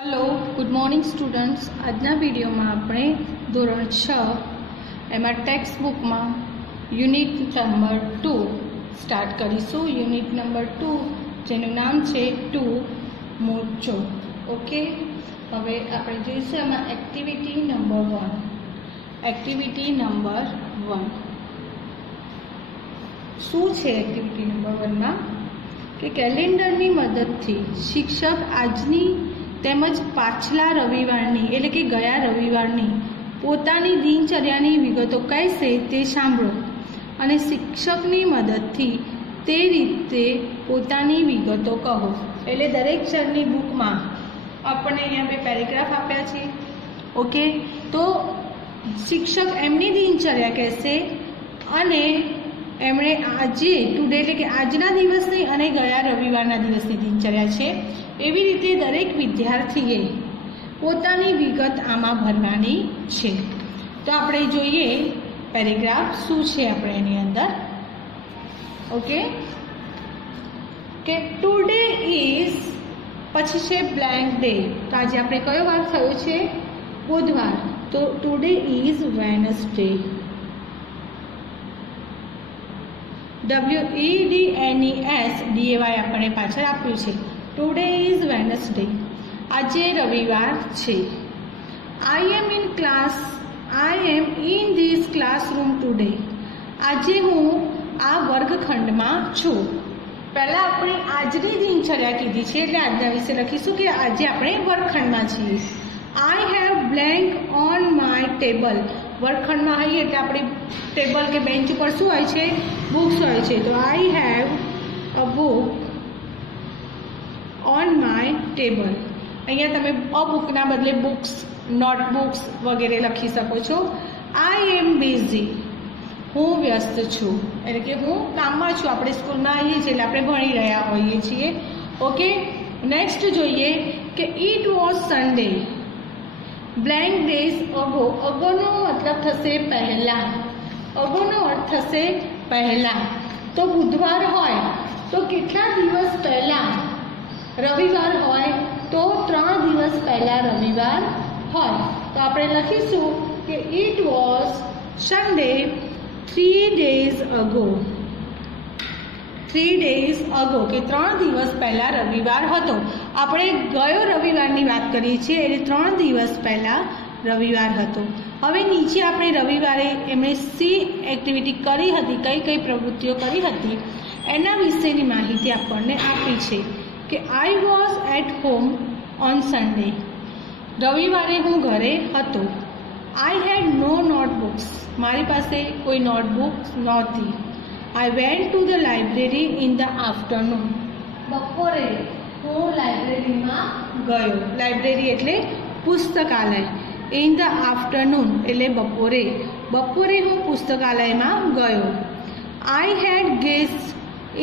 Hello good morning students. आजना video में आपणे धोरण 6 एमां टेक्स्ट बुक में यूनिट नंबर 2 स्टार्ट करीशुं। यूनिट नंबर 2 जेनुं नाम छे 2 मोर्चो। ओके, हवे आपणे जोईशुं एमां एक्टिविटी नंबर 1। एक्टिविटी नंबर 1 शुं छे? एक्टिविटी नंबर 1 में कि कैलेंडरनी मददथी शिक्षक आजनी તેમજ પાછલા રવિવારની એટલે કે ગયા રવિવારની પોતાની દિનચર્યાની વિગતો કહેશે તે સાંભળો અને શિક્ષકની મદદથી તે રીતે પોતાની વિગતો કહો। એટલે દરેક ક્ષણની બુકમાં આપણને અહીંયા બે પેરેગ્રાફ આપ્યા છે। ઓકે, તો શિક્ષક એમની દિનચર્યા કહેશે અને એમણે આજે ટુડે એટલે કે આજના દિવસની અને ગયા રવિવારના દિવસની દિનચર્યા છે એવી રીતે દરેક વિદ્યાર્થીએ પોતાની વિગત આમાં ભરવાની છે। તો આપણે જોઈએ પેરેગ્રાફ શું છે આપણે એની અંદર। ઓકે, કે ટુડે ઇઝ પછી છે બ્લેન્ક ડે। તો આજે આપણે કયો વાર થયો છે? બુધવાર। તો ટુડે ઇઝ વેનસડે। WEDNESDAY આપણે પાછળ આપ્યું છે। ટુડે ઇઝ વેનસડે, આજે રવિવાર છે। I M in this classroom today, આજે હું આ વર્ગખંડમાં છું। પહેલાં આપણે આજની દિનચર્યા કીધી છે એટલે આજના વિશે લખીશું કે આજે આપણે વર્ગખંડમાં છીએ। I have blank on my table, વર્ગખંડમાં હોઈએ એટલે આપણી ટેબલ કે બેન્ચ ઉપર શું હોય છે? બુક્સ હોય છે। તો I have a book on my table. અહીંયા તમે અ બુકના બદલે બુક્સ, નોટબુક્સ વગેરે લખી શકો છો। આઈ એમ બિઝી, હું વ્યસ્ત છું એટલે કે હું કામમાં છું। આપણે સ્કૂલમાં આવીએ છીએ એટલે આપણે ભણી રહ્યા હોઈએ છીએ। ઓકે, નેક્સ્ટ જોઈએ કે it was Sunday blank days ago. અગોનો મતલબ થશે પહેલાં, અગોનો અર્થ થશે પહેલાં। તો બુધવાર હોય તો કેટલા દિવસ પહેલાં રવિવાર હોય? તો 3 દિવસ પહેલાં રવિવાર હોય। તો આપણે લખીશું કે it was Sunday 3 days ago। 3 days ago કે 3 દિવસ પહેલાં રવિવાર હતો। આપણે ગયો રવિવારની વાત કરીએ છીએ એટલે 3 દિવસ પહેલાં રવિવાર હતો। હવે નીચે આપણે રવિવારે એમણે સી એક્ટિવિટી કરી હતી, કઈ કઈ પ્રવૃત્તિઓ કરી હતી એના વિશેની માહિતી આપણને આપી છે કે I was at home on Sunday, રવિવારે હું ઘરે હતો। આઈ હેડ નો નોટબુક્સ, મારી પાસે કોઈ નોટબુક નહોતી। I went to the library in the afternoon, બપોરે હું લાઇબ્રેરીમાં ગયો। લાઇબ્રેરી એટલે પુસ્તકાલય। ઇન ધ આફ્ટરનૂન એટલે બપોરે, બપોરે હું પુસ્તકાલયમાં ગયો। આઈ હેડ ગેસ્ટ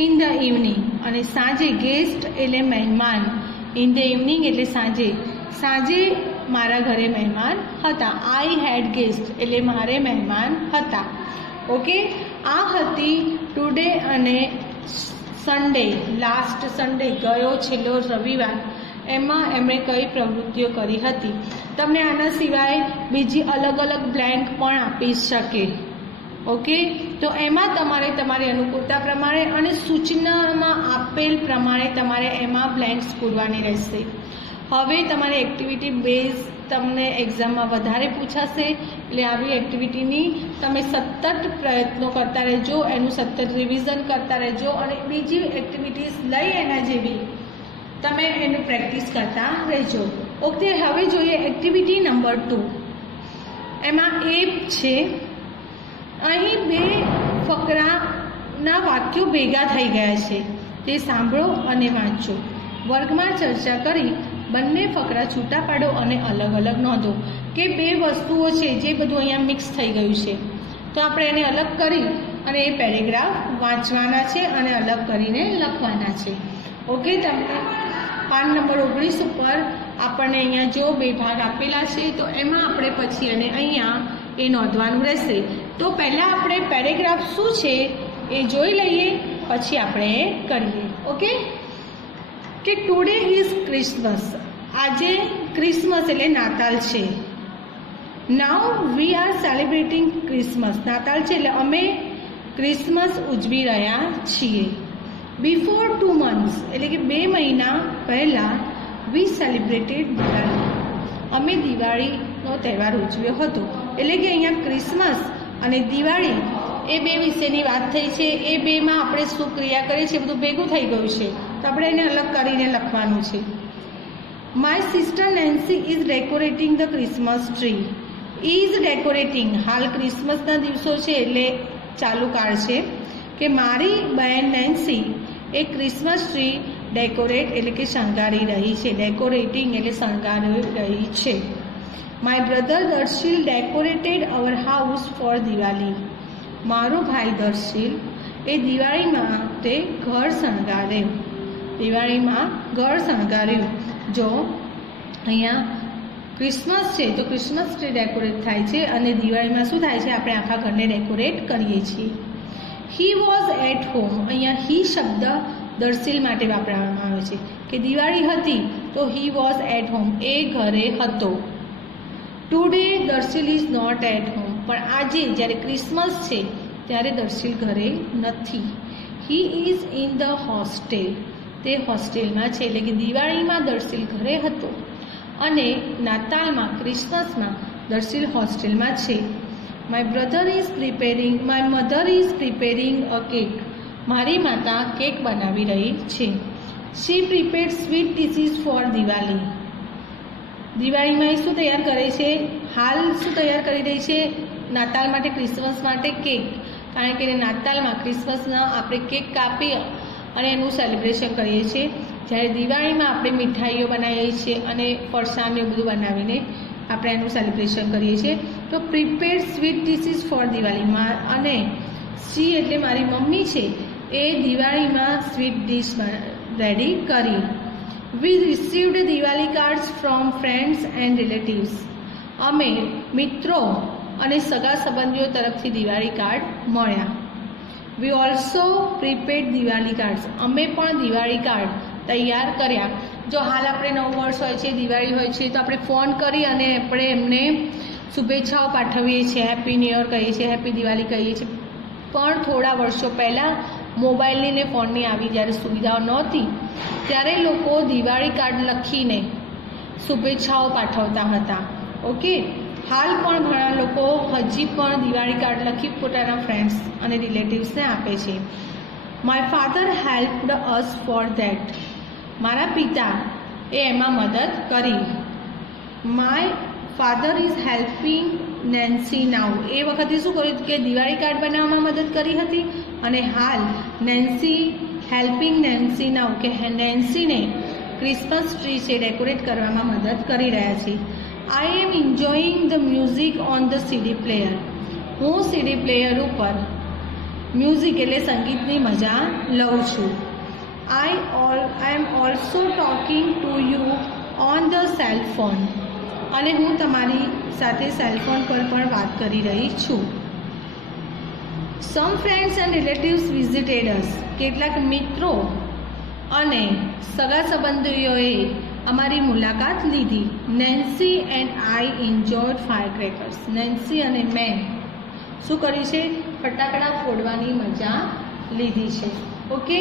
ઇન ધ ઇવનિંગ, અને સાંજે ગેસ્ટ એટલે મહેમાન, ઇન ધ ઇવનિંગ એટલે સાંજે, સાંજે મારા ઘરે મહેમાન હતા। આઈ હેડ ગેસ્ટ એટલે મારે મહેમાન હતા। ઓકે, આ હતી ટુડે અને સન્ડે, લાસ્ટ સન્ડે ગયો છેલ્લો રવિવાર, એમાં એમણે કઈ પ્રવૃત્તિઓ કરી હતી। તમને આના સિવાય બીજી અલગ અલગ બ્લેન્ક પણ આપી શકે। ઓકે, તો એમાં તમારે તમારી અનુકૂળતા પ્રમાણે અને સૂચનામાં આપેલ પ્રમાણે તમારે એમાં બ્લેન્ક્સ પૂરવાની રહેશે। હવે તમારી એક્ટિવિટી બેઝ તમને એક્ઝામમાં વધારે પૂછાશે એટલે આવી એક્ટિવિટીની તમે સતત પ્રયત્નો કરતા રહેજો, એનું સતત રિવિઝન કરતા રહેજો અને બીજી એક્ટિવિટીઝ લઈ એના જેવી તમે એનું પ્રેક્ટિસ કરતા રહેજો। ઓકે, હવે જોઈએ એક્ટિવિટી નંબર 2। એમાં એ છે અહીં બે ફકરાના વાક્યો ભેગા થઈ ગયા છે, તે સાંભળો અને વાંચો। વર્ગમાં ચર્ચા કરી બંને ફકરા છૂટા પાડો અને અલગ અલગ નોંધો। કે બે વસ્તુઓ છે જે બધું અહીંયા મિક્સ થઈ ગયું છે, તો આપણે એને અલગ કરી અને એ પેરેગ્રાફ વાંચવાના છે અને અલગ કરીને લખવાના છે। ઓકે, તમને પાન નંબર 19 ઉપર આપણને અહીંયા જો બે ભાગ આપેલા છે તો એમાં આપણે પછી અને અહીંયા એ નોંધવાનું રહેશે। તો પહેલાં આપણે પેરેગ્રાફ શું છે એ જોઈ લઈએ, પછી આપણે એ કરીએ। ઓકે, કે ટુડે ઇઝ ક્રિસમસ, આજે ક્રિસમસ એટલે નાતાલ છે. નાઉ વી આર સેલિબ્રેટિંગ ક્રિસમસ. નાતાલ છે એટલે અમે ક્રિસમસ ઉજવી રહ્યા છીએ. બિફોર 2 months એટલે કે 2 મહિના પહેલાં વી સેલિબ્રેટેડ દિવાળી. અમે દિવાળીનો તહેવાર ઉજવ્યો હતો. એટલે કે અહીંયા ક્રિસમસ અને દિવાળી એ બે વિશેની વાત થઈ છે. એ બેમાં આપણે શું ક્રિયા કરીએ છીએ બધું ભેગું થઈ ગયું છે, તો આપણે એને અલગ કરીને લખવાનું છે. My sister Nancy is decorating the Christmas tree. Is decorating, હાલ ક્રિસમસના દિવસો છે એટલે ચાલુ કાળ છે કે મારી બહેન નેન્સી એ ક્રિસમસ ટ્રી ડેકોરેટ એટલે કે શણગારી રહી છે. ડેકોરેટિંગ એટલે શણગારી રહી છે. My brother Darshil decorated our house for Diwali. મારો ભાઈ દર્શિલ એ દિવાળી માટે ઘર શણગાર્યું. દિવાળીમાં ઘર શણગાર્યું. જો અહીંયા ક્રિસમસ છે તો ક્રિસમસ ટ્રી ડેકોરેટ થાય છે અને દિવાળીમાં શું થાય છે, આપણે આખા ઘરને ડેકોરેટ કરીએ છીએ. He was at home. અહીંયા હી શબ્દ દર્શિલ માટે વાપરવામાં આવે છે કે દિવાળી હતી તો હી વોઝ એટ હોમ, એ ઘરે હતો. Today Darshil is not at home. પણ આજે જ્યારે ક્રિસમસ છે ત્યારે દર્શિલ ઘરે નથી. He is in the hostel. તે હોસ્ટેલમાં છે. એટલે કે દિવાળીમાં દર્શિલ ઘરે હતો અને નાતાલમાં ક્રિસમસમાં દર્શિલ હોસ્ટેલમાં છે. My mother is preparing a cake. મારી માતા કેક બનાવી રહી છે. She prepared sweet dishes for Diwali. દિવાળીમાં એ શું તૈયાર કરે છે, હાલ શું તૈયાર કરી રહી છે, નાતાલ માટે ક્રિસમસ માટે કેક. કારણ કે નાતાલમાં ક્રિસમસના આપણે કેક કાપી અને એનું સેલિબ્રેશન કરીએ છીએ. જ્યારે દિવાળીમાં આપણે મીઠાઈઓ બનાવીએ છીએ અને ફરસાણ ને બધું બનાવીને આપણે એનું સેલિબ્રેશન કરીએ છીએ. તો prepared sweet dishes for Diwali. અને શી એટલે મારી મમ્મી છે એ દિવાળીમાં સ્વીટ ડિશ રેડી કરી. We received Diwali cards from friends and relatives. અમે મિત્રો અને સગા સંબંધીઓ તરફથી દિવાળી કાર્ડ મળ્યા. We also prepared Diwali cards. અમે પણ દિવાળી કાર્ડ તૈયાર કર્યા. જો હાલ આપણે નવું વર્ષ હોય છે, દિવાળી હોય છે, તો આપણે ફોન કરી અને આપણે એમને શુભેચ્છાઓ પાઠવીએ છીએ, હેપી ન્યૂ યર કહીએ છીએ, હેપી દિવાળી કહીએ છીએ. પણ થોડા વર્ષો પહેલાં મોબાઈલની ને ફોનની આવી જ્યારે સુવિધાઓ નહોતી ત્યારે લોકો દિવાળી કાર્ડ લખીને શુભેચ્છાઓ પાઠવતા હતા. ઓકે, હાલ પણ ઘણા લોકો હજી પણ દિવાળી કાર્ડ લખી પોતાના ફ્રેન્ડ્સ અને રિલેટિવ્સને આપે છે. My father helped us for that. મારા પિતા એ એમાં મદદ કરી. My father is helping Nancy now. એ વખતે શું કર્યું કે દિવાળી કાર્ડ બનાવવામાં મદદ કરી હતી અને હાલ નેન્સી હેલ્પિંગ નેન્સી નાઉ કે નેન્સીને ક્રિસમસ ટ્રી છે ડેકોરેટ કરવામાં મદદ કરી રહ્યા છે. I am enjoying the music on the CD player. હું સીડી પ્લેયર ઉપર મ્યુઝિક એટલે સંગીતની મજા લઉં છું. I am also talking to you on the cell phone. અને હું તમારી સાથે સેલફોન પર પણ વાત કરી રહી છું. સમ ફ્રેન્ડ્સ એન્ડ રિલેટિવ્સ વિઝિટેડ અસ. કેટલાક મિત્રો અને સગા સંબંધીઓએ અમારી મુલાકાત લીધી. Nancy and I enjoyed fire crackers. Nancy અને મેં શું કર્યું છે, ફટાકડા ફોડવાની મજા લીધી છે. ઓકે,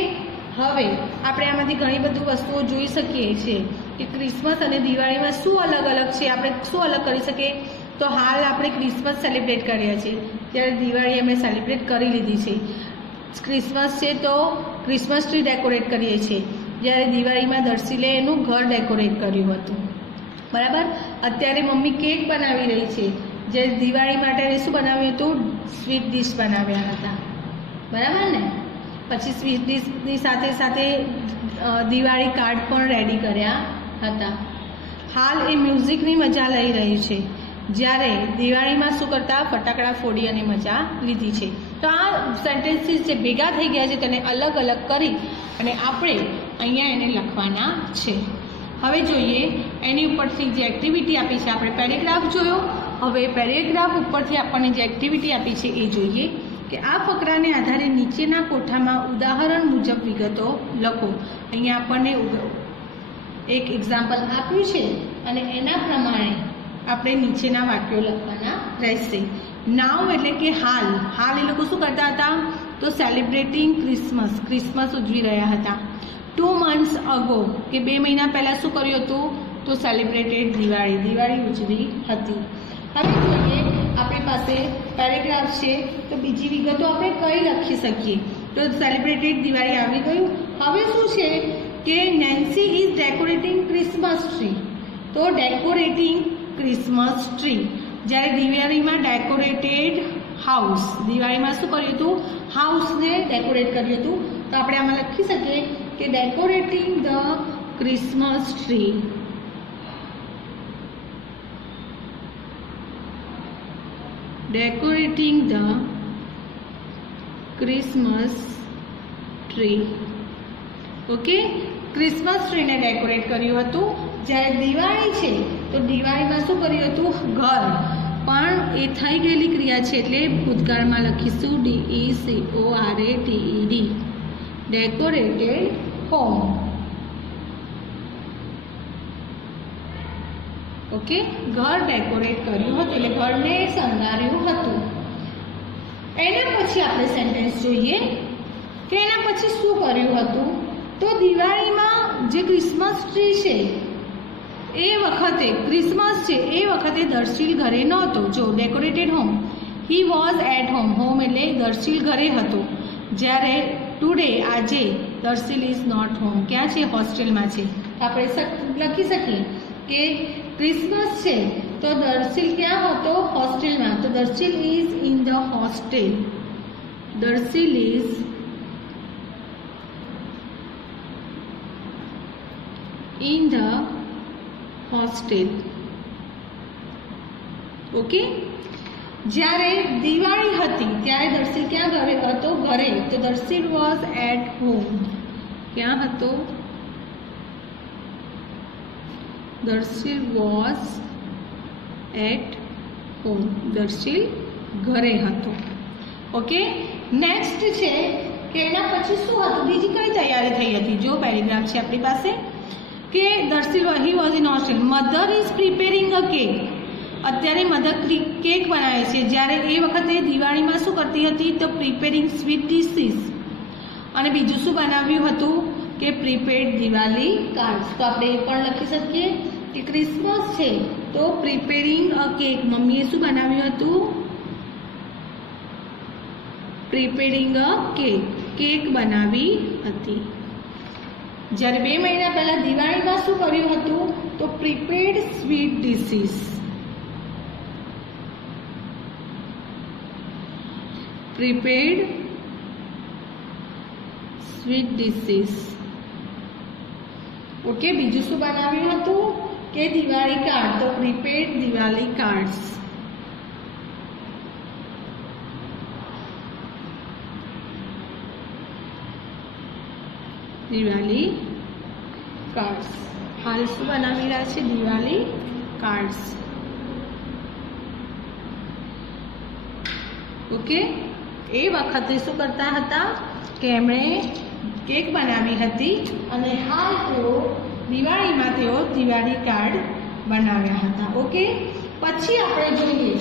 હવે આપણે આમાંથી ઘણી બધી વસ્તુઓ જોઈ શકીએ છીએ કે ક્રિસમસ અને દિવાળીમાં શું અલગ અલગ છે, આપણે શું અલગ કરી શકીએ. તો હાલ આપણે ક્રિસમસ સેલિબ્રેટ કરીએ છીએ, ત્યારે દિવાળી અમે સેલિબ્રેટ કરી લીધી છે. ક્રિસમસ છે તો ક્રિસમસ ટ્રી ડેકોરેટ કરીએ છીએ, જ્યારે દિવાળીમાં દર્શિલે એનું ઘર ડેકોરેટ કર્યું હતું. બરાબર. અત્યારે મમ્મી કેક બનાવી રહી છે, જે દિવાળી માટે શું બનાવ્યું હતું, સ્વીટ ડિશ બનાવ્યા હતા. બરાબર ને. પછી સ્વીટ ડિશની સાથે સાથે દિવાળી કાર્ડ પણ રેડી કર્યા હતા. હાલ એ મ્યુઝિકની મજા લઈ રહી છે, જ્યારે દિવાળીમાં શું કરતા, ફટાકડા ફોડી અને મજા લીધી છે. તો આ સેન્ટેન્સીસ જે ભેગા થઈ ગયા છે તેને અલગ અલગ કરી અને આપણે અહીંયા એને લખવાના છે. હવે જોઈએ એની ઉપરથી જે એક્ટિવિટી આપી છે. આપણે પેરેગ્રાફ જોયો, હવે પેરેગ્રાફ ઉપરથી આપણને જે એક્ટિવિટી આપી છે એ જોઈએ કે આ ફકરાને આધારે નીચેના કોઠામાં ઉદાહરણ મુજબ વિગતો લખો. અહીંયા આપણને એક એક્ઝામ્પલ આપ્યું છે અને એના પ્રમાણે આપણે નીચેના વાક્યો લખવાના રહેશે. નાઉ એટલે કે હાલ. હાલ એ લોકો શું કરતા હતા? તો સેલિબ્રેટિંગ ક્રિસમસ, ક્રિસમસ ઉજવી રહ્યા હતા. 2 months અગો કે 2 મહિના પહેલાં શું કર્યું હતું? તો સેલિબ્રેટેડ દિવાળી, દિવાળી ઉજવી હતી. હવે જોઈએ આપણી પાસે પેરેગ્રાફ છે, તો બીજી વિગતો આપણે કઈ લખી શકીએ? તો સેલિબ્રેટેડ દિવાળી આવી ગયું. હવે શું છે કે Nancy is decorating Christmas tree. તો ડેકોરેટિંગ ક્રિસમસ ટ્રી. જ્યારે દિવાળીમાં ડેકોરેટેડ હાઉસ, દિવાળીમાં શું કર્યું હતું? હાઉસને ડેકોરેટ કર્યું હતું. તો આપણે આમાં લખી શકીએ કે decorating the Christmas tree. Decorating the Christmas tree. Okay, Christmas ટ્રીને ડેકોરેટ કર્યું હતું. જ્યારે દિવાળી છે તો દિવાળીમાં શું કર્યું હતું? ઘર. પણ એ થઈ ગયેલી ક્રિયા છે એટલે ભૂતકાળમાં લખીશું DECORATED, ડેકોરેટેડ હોમ. ઓકે, ઘર ડેકોરેટ કર્યું હતું એટલે ઘરને શણગાર્યું હતું. એના પછી આપણે સેન્ટેન્સ જોઈએ કે એના પછી શું કર્યું હતું? તો દિવાળીમાં જે ક્રિસમસ ટ્રી છે એ વખતે, ક્રિસમસ છે એ વખતે દર્શીલ ઘરે નહોતો. જો decorated home, he was at home. Home એટલે દર્શીલ ઘરે હતો. જ્યારે ટુડે, આજે, દર્શીલ ઇઝ નોટ હોમ. ક્યાં છે? હોસ્ટેલમાં છે. આપણે લખી શકીએ કે ક્રિસમસ છે તો દર્શીલ ક્યાં હતો? હોસ્ટેલમાં. તો Darsheel is in the hostel. Darsheel is in the hostel. Okay, જ્યારે દિવાળી હતી ત્યારે દર્શીલ ક્યાં ઘરે હતો? ઘરે. તો દર્શીલ વોઝ એટ હોમ. ક્યાં હતો? Darshil was at home. Darshil ઘરે હતો. ઓકે, નેક્સ્ટ છે કે એના પછી શું હતું? બીજી કઈ તૈયારી થઈ હતી? જો પેરેગ્રાફ છે આપણી પાસે કે Darsheel he was in hostel. Mother is preparing a cake. અત્યારે મધર કેક બનાવે છે. જ્યારે એ વખતે દિવાળીમાં શું કરતી હતી? તો પ્રિપેરિંગ સ્વીટ ડિશિસ. અને બીજું શું બનાવ્યું હતું? કે પ્રિપેર્ડ દિવાળી કાર્ડ્સ. તો આપણે એ પણ લખી શકીએ કે ક્રિસમસ છે તો પ્રિપેરિંગ અ કેક. મમ્મીએ શું બનાવ્યું હતું? Preparing a cake. કેક બનાવી હતી. જ્યારે 2 મહિના પહેલા દિવાળીમાં શું કર્યું હતું? તો prepared sweet dishes. Prepared sweet dishes. Okay, બીજું શું બનાવ્યું હતું? કે દિવાળી કાર્ડ. તો prepared Diwali cards. Diwali cards. હાલ શું બનાવી રહ્યા છે? દિવાળી કાર્ડ્સ. ઓકે, એ વખતે શું કરતા હતા કે એમણે કેક બનાવી હતી અને હાલ તેઓ દિવાળીમાં તેઓ દિવાળી કાર્ડ બનાવ્યા હતા. ઓકે, પછી આપણે જોઈએ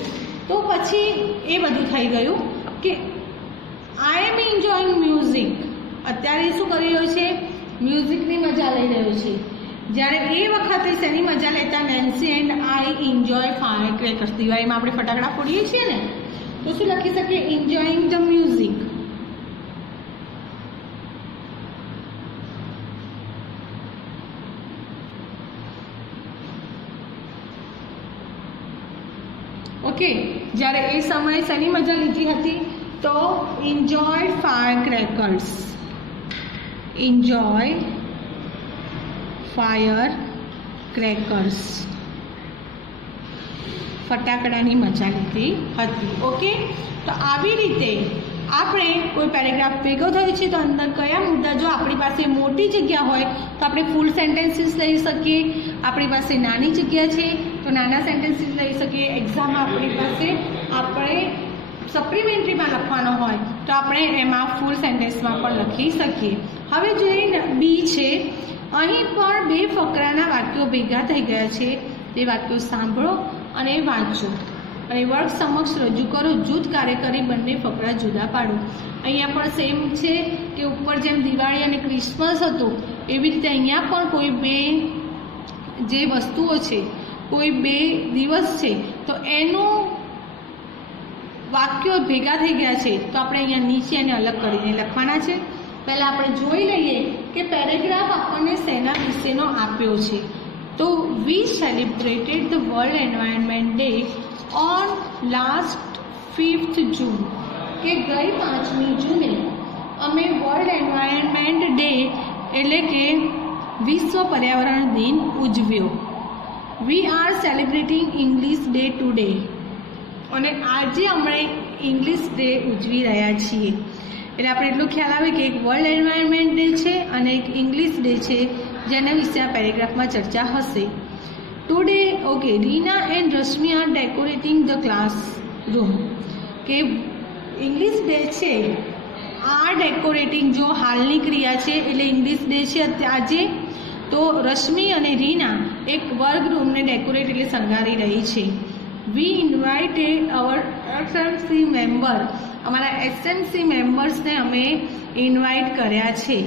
તો પછી એ બધું થઈ ગયું કે આઈ એમ એન્જોયિંગ મ્યુઝિક. અત્યારે શું કરી રહ્યો છે? મ્યુઝિકની મજા લઈ રહ્યો છે. જ્યારે એ વખતે શેની મજા લેતા? Nancy and I enjoy fire crackers. દિવાળીમાં આપણે ફટાકડા ફોડીએ છીએ ને, તો શું લખી શકીએ? Enjoying the music. ઓકે, જ્યારે એ સમયે શેની મજા લીધી હતી? તો enjoy fire crackers. Enjoy fire crackers. ફટાકડાની મજા લીધી હતી. ઓકે, તો આવી રીતે આપણે કોઈ પેરેગ્રાફ ભેગો થયો છે તો અંદર કયા મુદ્દા, જો આપણી પાસે મોટી જગ્યા હોય તો આપણે ફૂલ સેન્ટેન્સીસ લઈ શકીએ. આપણી પાસે નાની જગ્યા છે તો નાના સેન્ટેન્સીસ લઈ શકીએ. એક્ઝામમાં આપણી પાસે આપણે સપ્લિમેન્ટરીમાં લખવાનો હોય તો આપણે એમાં ફૂલ સેન્ટેન્સમાં પણ લખી શકીએ. હવે જોઈએ બી છે. અહીં પણ 2 ફકરાના વાક્યો ભેગા થઈ ગયા છે તે વાક્યો સાંભળો અને વાંચો અને વર્ગ સમક્ષ રજૂ કરો. જૂથ કાર્ય કરી બંને ફકરા જુદા પાડો. અહીંયા પણ સેમ છે કે ઉપર જેમ દિવાળી અને ક્રિસમસ હતું એવી રીતે અહીંયા પણ કોઈ બે જે વસ્તુઓ છે, કોઈ બે દિવસ છે તો એનું વાક્યો ભેગા થઈ ગયા છે તો આપણે અહીંયા નીચે એને અલગ કરીને લખવાના છે. પહેલાં આપણે જોઈ લઈએ કે પેરેગ્રાફ આપણને શેના વિશેનો આપ્યો છે. તો we celebrated the world environment day on last 5th જૂન, કે ગઈ 5મી જૂને અમે વર્લ્ડ એન્વાયરમેન્ટ ડે એટલે કે વિશ્વ પર્યાવરણ દિન ઉજવ્યો. We are celebrating English day today, અને આજે અમે ઇંગ્લિશ ડે ઉજવી રહ્યા છીએ. એટલે આપણે એટલો ખ્યાલ આવે કે એક વર્લ્ડ એન્વાયરમેન્ટ ડે છે અને એક ઇંગ્લિશ ડે છે, જેના વિશે આ પેરેગ્રાફમાં ચર્ચા હશે. Today okay, Rina and Rashmi are decorating the classroom, કે ઇંગ્લિશ ડે છે આ ડેકોરેટિંગ, જો હાલની ક્રિયા છે એટલે ઇંગ્લિશ ડે છે આજે. તો રશ્મિ અને રીના એક વર્ગરૂમને ડેકોરેટ એટલે શણગારી રહી છે. વી ઇન્વાઇટેડ અવર એસએમસી મેમ્બર, અમારા એસએમસી મેમ્બર્સને અમે ઇન્વાઇટ કર્યા છે,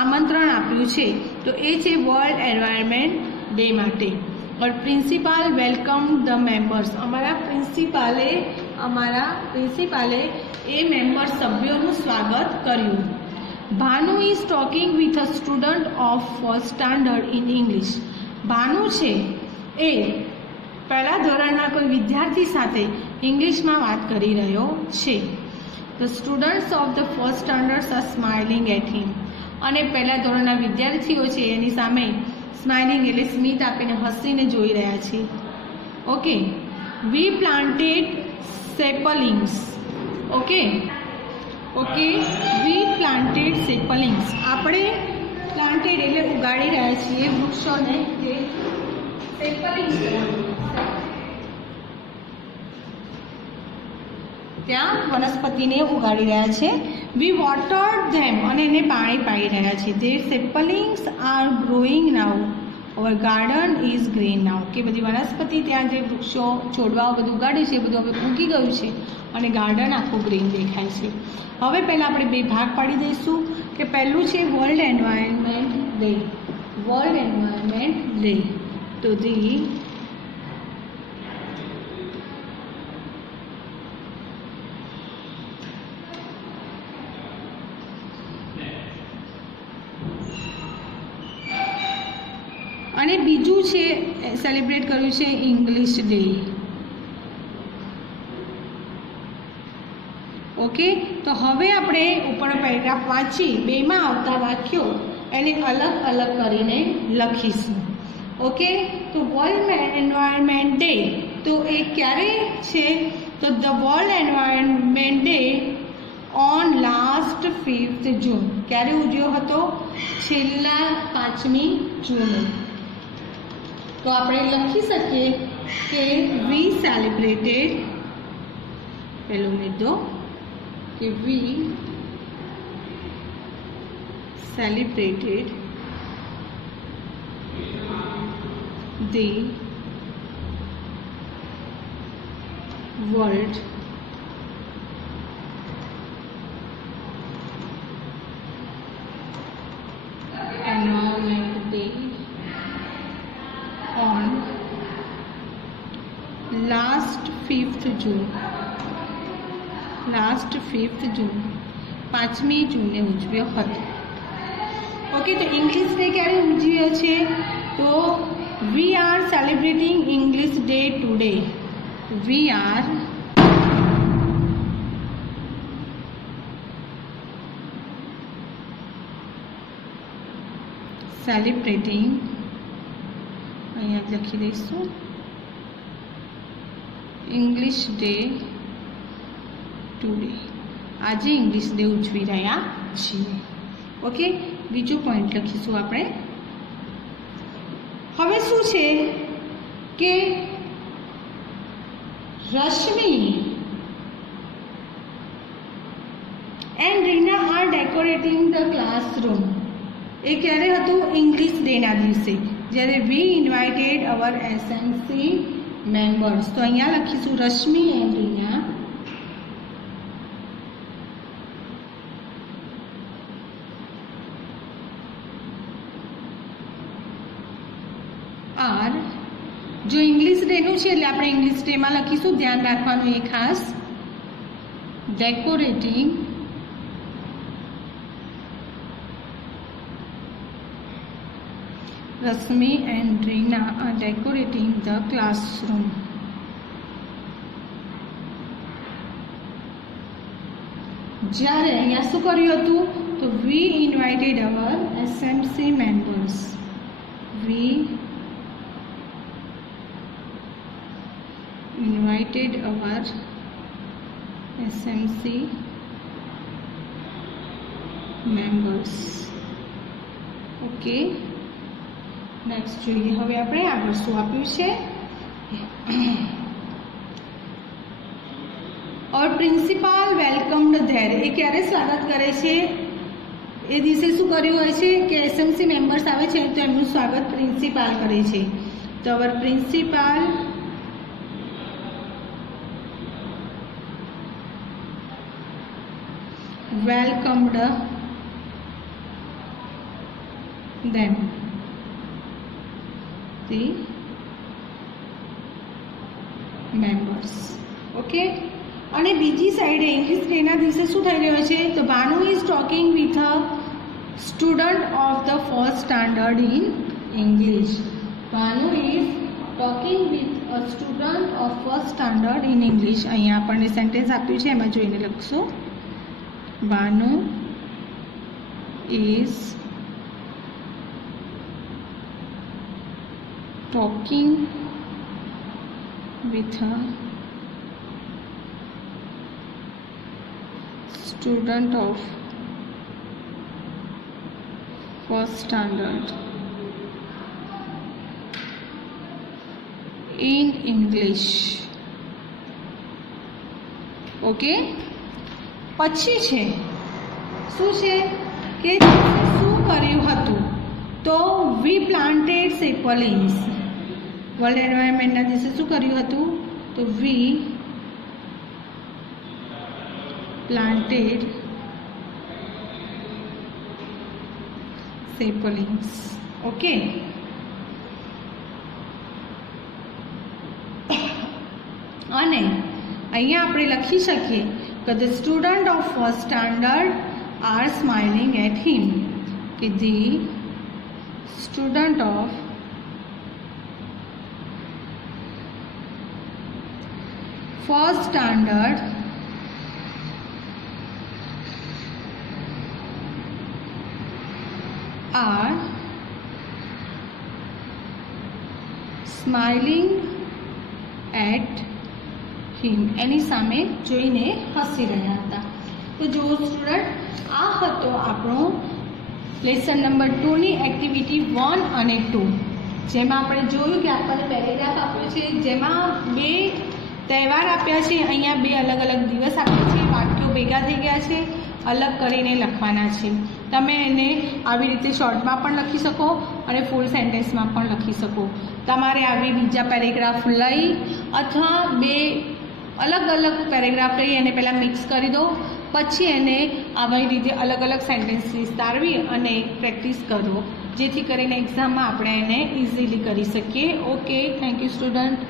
આમંત્રણ આપ્યું છે. તો એ છે વર્લ્ડ એન્વાયરમેન્ટ ડે માટે. ઓર પ્રિન્સિપાલ વેલકમ ધ મેમ્બર્સ, અમારા પ્રિન્સિપાલે એ મેમ્બર સભ્યોનું સ્વાગત કર્યું. Bhanu is talking with a student of first standard in English, Bhanu છે એ પહેલા ધોરણના કોઈ વિદ્યાર્થી સાથે ઇંગ્લિશમાં વાત કરી રહ્યો છે. The students of the first standard are smiling at him, અને પહેલા ધોરણના વિદ્યાર્થીઓ છે એની સામે સ્માઇલિંગ એટલે સ્મિત આપીને હસીને જોઈ રહ્યા છે. ઓકે, વી પ્લાન્ટેડ સેપલિંગ્સ, ઓકે વી પ્લાન્ટેડ સેપલિંગ્સ, આપણે પ્લાન્ટેડ એટલે ઉગાડી રહ્યા છીએ વૃક્ષોને, જે સેપલિંગ્સ ત્યાં વનસ્પતિને ઉગાડી રહ્યા છે. વી વોટર્ડ ધેમ, અને એને પાણી પાઈ રહ્યા છે. The saplings are growing now, our garden is green now, કે બધી વનસ્પતિ ત્યાં જે વૃક્ષો છોડવાઓ બધું ઉગાડ્યું છે એ બધું હવે ઉગી ગયું છે અને ગાર્ડન આખું ગ્રીન દેખાય છે. હવે પહેલાં આપણે બે ભાગ પાડી દઈશું કે પહેલું છે world environment day. World environment day, તો ધી અને બીજું છે સેલિબ્રેટ કર્યું છે ઇંગ્લિશ ડે. ઓકે, તો હવે આપણે ઉપર પેરેગ્રાફ વાંચી બેમાં આવતા વાક્યો એને અલગ અલગ કરીને લખીશું. ઓકે, તો વર્લ્ડ એન્વાયરમેન્ટ ડે તો એ ક્યારે છે? તો the world environment day on last 5th જૂન, ક્યારે ઉજવ્યો હતો? છેલ્લા 5મી જૂને. તો આપણે લખી શકીએ કે વી સેલિબ્રેટેડ, પહેલો મુદ્દો કે we celebrated the world environment day on last 5th June, last 5th June, 5મી જૂને ઉજવ્યો હતો. ઓકે, તો ઇંગ્લિશ ડે ક્યારે ઉજવ્યો છે? તો વી are celebrating English day today. V are celebrating, અહીંયા લખી દઈશું ઇંગ્લિશ ડે ટુડે, આજે ઇંગ્લિશ ડે ઉજવી રહ્યા છીએ. ઓકે, બીજો પોઈન્ટ લખીશું આપણે. હવે શું છે કે Rashmi and Reena are decorating the classroom, એ ક્યારે હતું? ઇંગ્લિશ ડેના દિવસે. જ્યારે we invited our SMC members, તો અહીંયા લખીશું રશ્મિ એન્ડ રીના આર, જો ઇંગ્લિશ ડેનું છે એટલે આપણે ઇંગ્લિશ ડેમાં લખીશું, ધ્યાન રાખવાનું એ ખાસ, decorating Rasmi and Reena are decorating the classroom. જ્યારે અહીંયા શું કર્યું હતું તો we invited our SMC members. We invited our SMC members. Okay. Next જોઈએ હવે આપણે આગળ શું આપ્યું છે. ઓર પ્રિન્સિપાલ વેલકમ્ડ ધેર, એ ક્યારે સ્વાગત કરે છે, એ દિવસે શું કર્યું હોય છે કે એસએમસી મેમ્બર્સ આવે છે તો એમનું સ્વાગત પ્રિન્સિપાલ કરે છે. તો our principal welcomed them, the members. Okay. અને બીજી સાઈડે ઇંગ્લિશ ડેના દિવસે શું થઈ રહ્યો છે તો Bhanu is talking with a student of the first standard in English. Bhanu is talking with a student of first standard in English. અહીંયા આપણને સેન્ટેન્સ આપ્યું છે એમાં જોઈને લખશું. Bhanu is talking with a student of first standard in English. Okay. પછી છે શું છે કે શું કર્યું હતું તો વી પ્લાન્ટેડ સેપલિંગ્સ. વર્લ્ડ એન્વાયરમેન્ટના દિવસે શું કર્યું હતું તો વી પ્લાન્ટેડ સેપલિંગ્સ. ઓકે. અને અહીંયા આપણે લખી શકીએ કે the student of first standard are smiling at him, કે the student of first standard are smiling at him. એની સામે જોઈને હસી રહ્યા હતા. તો જો સ્ટુડન્ટ આ હતો આપણો લેસન નંબર 2ની એક્ટિવિટી 1 અને 2, જેમાં આપણે જોયું કે આપણને પેરેગ્રાફ આપ્યો છે જેમાં બે તહેવાર આપ્યા છે, અહીંયા બે અલગ અલગ દિવસ આપ્યા છે, વાક્યો ભેગા થઈ ગયા છે, અલગ કરીને લખવાના છે. તમે એને આવી રીતે શોર્ટમાં પણ લખી શકો અને ફૂલ સેન્ટેન્સમાં પણ લખી શકો. તમારે આવી બીજા પેરેગ્રાફ લઈ અથવા બે અલગ અલગ પેરેગ્રાફ લઈ એને પહેલાં મિક્સ કરી દો, પછી એને આવી રીતે અલગ અલગ સેન્ટેન્સ વિસ્તારવી અને પ્રેક્ટિસ કરો, જેથી કરીને એક્ઝામમાં આપણે એને ઇઝીલી કરી શકીએ. Okay, thank you student.